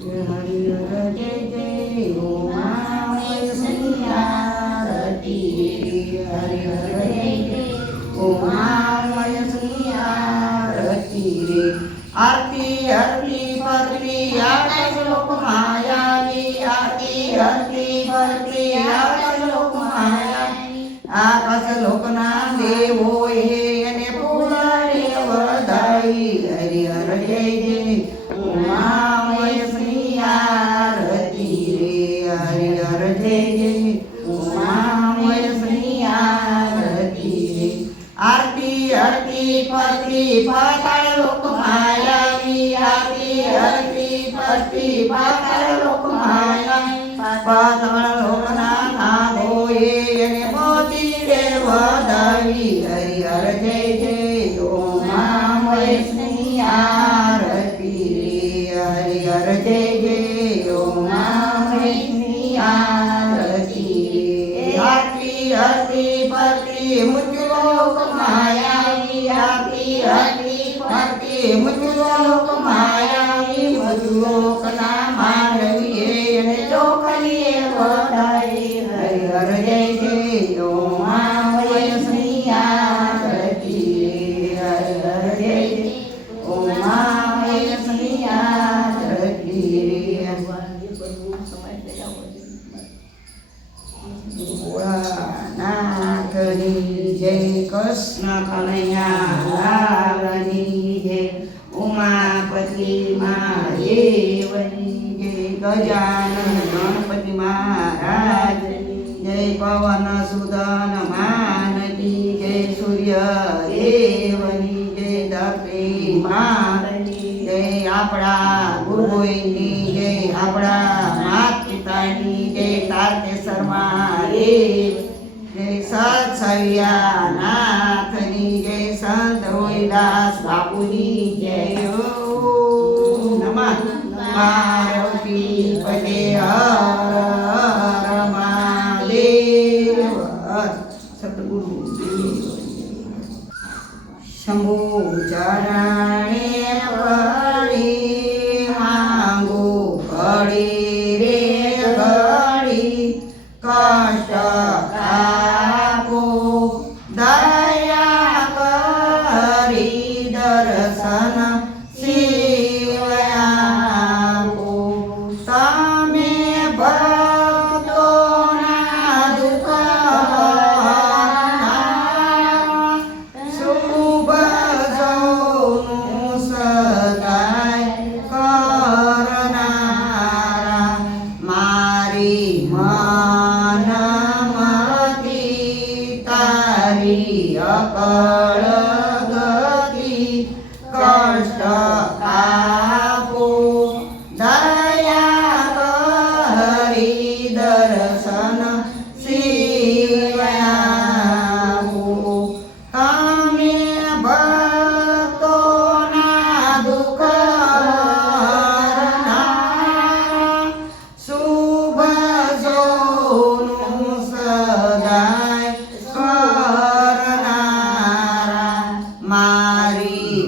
હરિ હર જય જય ઉમામય સૈયારતી હરિ હર જય જય ઉમામય સૈયારતી રે આરતી હરતી પરતી આકાશ લોક માયાવી આરતી હરતી પરતી આકાશ લોક માયાવી આકાશ લોકના દેવો એને પુરાણે વધાઈ હરિ હર જય જય ઉમામય સૈયારતી રે હરિ હર જય જય ઉમામય સૈયારતી રે આરતી હરતી પરતી પાતાળ લોક માયાવી આરતી હરતી પરતી પાતાળ લોક માયાવી પાતાળ લોકના નાગો એને મોતી રે વધાવી હરિ હર જય જય ઉમામય સૈયારતી રે હરિ હર જય જય ઉમામય સૈયારતી રે આરતી હરતી પરતી મૃત્યુલોક માયાવી આરતી હરતી પરતી મૃત્યુલોક માયાવી મૃત્યુલોકના માનવીએ એને ચોખલીએ વધાઈ હરિ હર જય જય ઉમામય સૈયારતી રે હરિ હર જય જય ઉમામય સૈયારતી રે ભોળાનાથની જય કૃષ્ણ કનૈયાલાલની જય ઉમાપતિ મહાદેવની જય ગજાનન ગણપતિ મહારાજ જય પવન સુદન માનતી જય સૂર્ય દેવની જય ધરતી માતની જય આપણા ગુરુની જય આપણા માત પિતાની જય તારકેસર મહાદેવ જય સત્સરિયાનાથની જય સંત રોહિદાસ બાપુની જય નમઃ પાર્વતી પદે હર હર મહાદેવ સતગુરુ શંભુ ચરણે પડી માંગુ ઘડી રે ઘડી કષ્ટ આપો દયા કરી દર્શન શિવયાપો તમે ભક્તોના દુઃખ હરનારા શુભ સૌનું સદાય કરનારા મારી મનમતી તારી અકળ ગતિ કષ્ટ આપો દયા કરી દર્શન શિવયાપો તમે ભક્તોના દુઃખ હરનારા શુભ સૌનું સદાય કરનારા મારી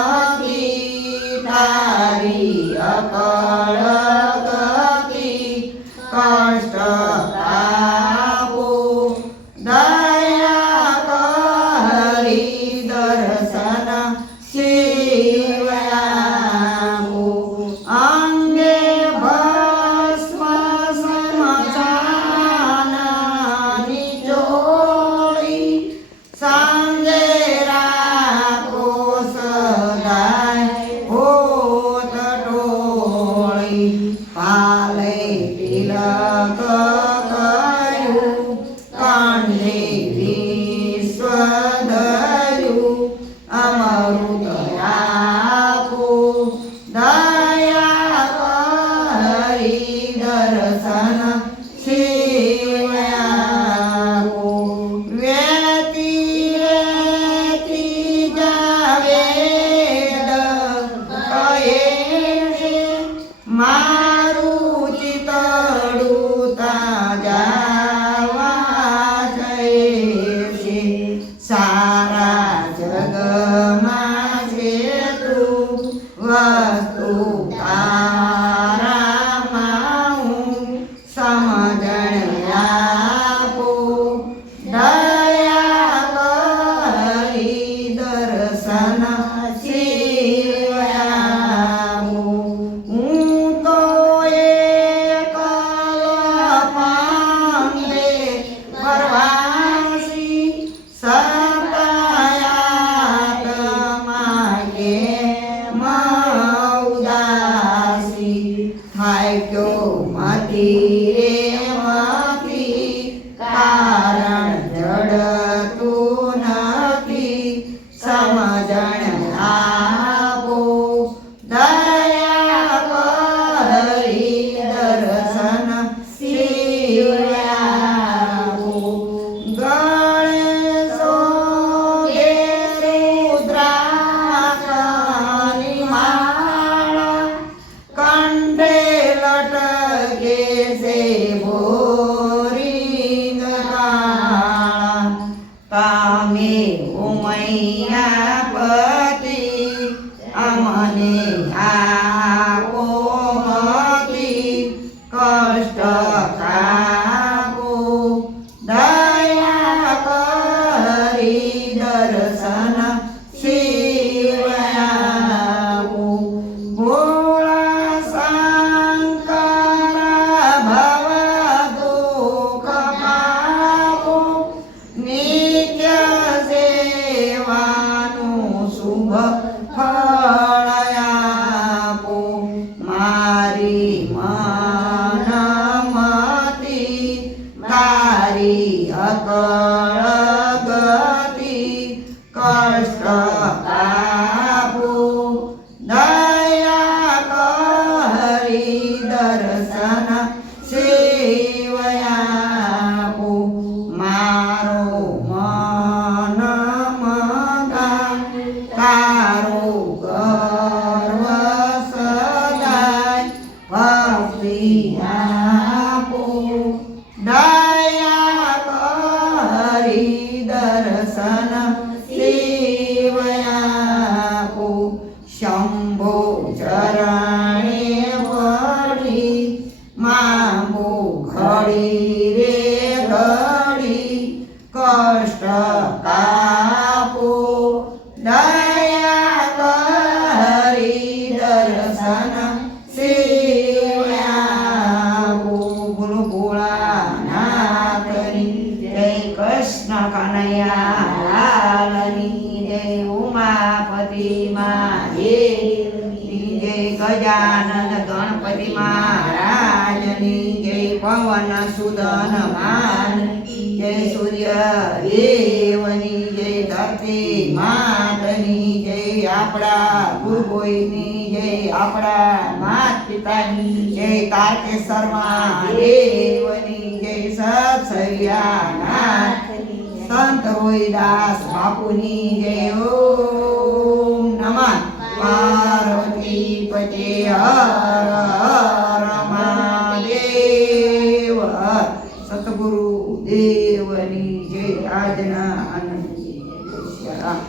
મનમતી તારી અકળ ગતિ કષ્ટ આપો દયા કરી દર્શન શિવયાપો અંગે ભસ્મ સમજાનની જોડી સાંજે રાખો સદાય હોત ટોળી પાલે તિલક કર્યું કાંડે વિશ્વ ધર્યું અમૃત આપો દયા કરી દર્શન શિવયાપો વેતી વેતી જાવેદ કહે છે મારું ચિતડું તાજાવા છે સારા જગમાં છે તું વસ્તુ તું તારામાં હું સમજણ આપું દયા કરી દર્શન શિવયામું હું તો એકલો પાંગે પરવાસી સતાયાત માગે ઉદાસી થાક્યો મતી રે મતી કારણ જડતું નથી સમજણ આપો દયા કરી દર્શન શિવયામું ગણેશો રુદ્રાક્ષની માળા કંઠે લટકે છે ભોરિંગ કાળા તમે ઉમૈયા પતિ અમને આપો મતી કષ્ટ કાપો દયા કરી દર્શન શિવયામું ભોળા શંકર ભવ દુઃખ પાપો નિત્ય સેવાનું શુભ ફળ આપો મારી મનમતી તારી અકળ ગતિ કષ્ટ કાપો દયા કરી દર્શન શિવયામું મારો મન મગન તારો ગર્વ સદાય ભક્તિ આપો દયા કરી દર્શન શિવયામું શંભો ચરણે પડી માંગો ઘડી રે ઘડી કષ્ટ કાપો દયા કરી દર્શન શિવયામું બોલો ભોળાનાથની જય કૃષ્ણ કનૈયા લાલની જય ઉમાપતિ મહાદેવની જય ગજાનન ગણપતિ મહારાજની જય પવન સુદન માન જય સૂર્ય દેવની જય ધરતી માતની જય આપણા ગુરુની જય આપણા માત પિતાની જય તારકેશ્વર મહાદેવની જય સત્સૈયાનાથની સંત રોહિદાસ બાપુની જય ઓમ નમઃ પાર્વતી પતે હર હર મહાદેવ સતગુરુ દેવની જય આજના આનંદ જય શ્રી રામ.